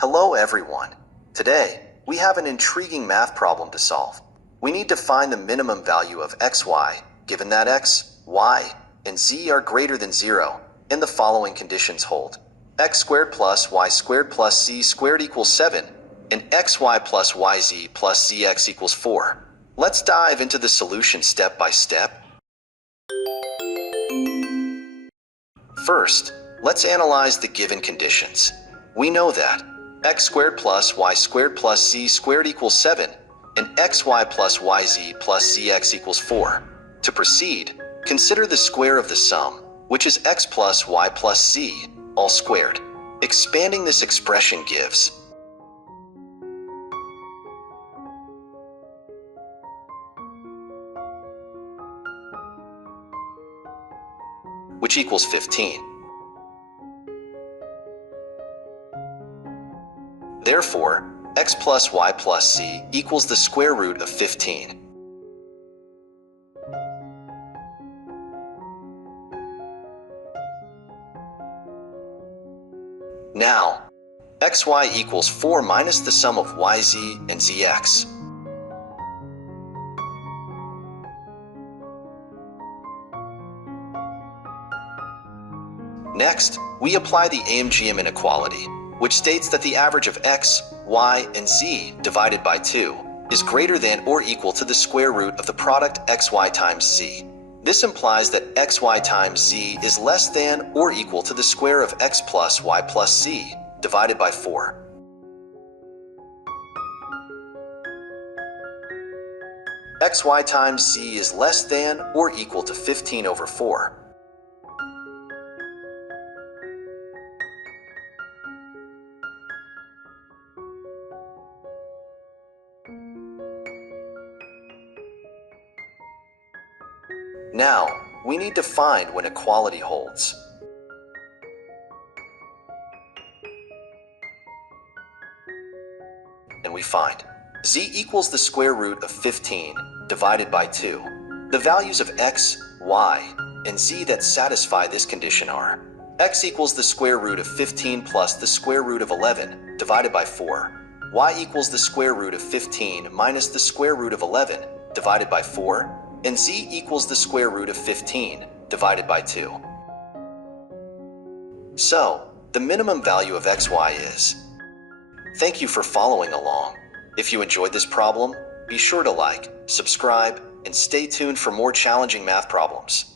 Hello everyone. Today, we have an intriguing math problem to solve. We need to find the minimum value of xy, given that x, y, and z are greater than 0, and the following conditions hold. X squared plus y squared plus z squared equals 7, and xy plus yz plus zx equals 4. Let's dive into the solution step by step. First, let's analyze the given conditions. We know that x squared plus y squared plus z squared equals 7, and xy plus yz plus zx equals 4. To proceed, consider the square of the sum, which is x plus y plus z, all squared. Expanding this expression gives which equals 15. Therefore, x plus y plus z equals the square root of 15. Now, xy equals 4 minus the sum of yz and zx. Next, we apply the AMGM inequality, which states that the average of x, y, and z divided by 2 is greater than or equal to the square root of the product xy times z. This implies that xy times z is less than or equal to the square of x plus y plus z divided by 4. xy times z is less than or equal to 15 over 4. Now, we need to find when equality holds. And we find z equals the square root of 15 divided by 2. The values of x, y, and z that satisfy this condition are x equals the square root of 15 plus the square root of 11 divided by 4, y equals the square root of 15 minus the square root of 11 divided by 4, and z equals the square root of 15 divided by 2. So, the minimum value of xy is. Thank you for following along. If you enjoyed this problem, be sure to like, subscribe, and stay tuned for more challenging math problems.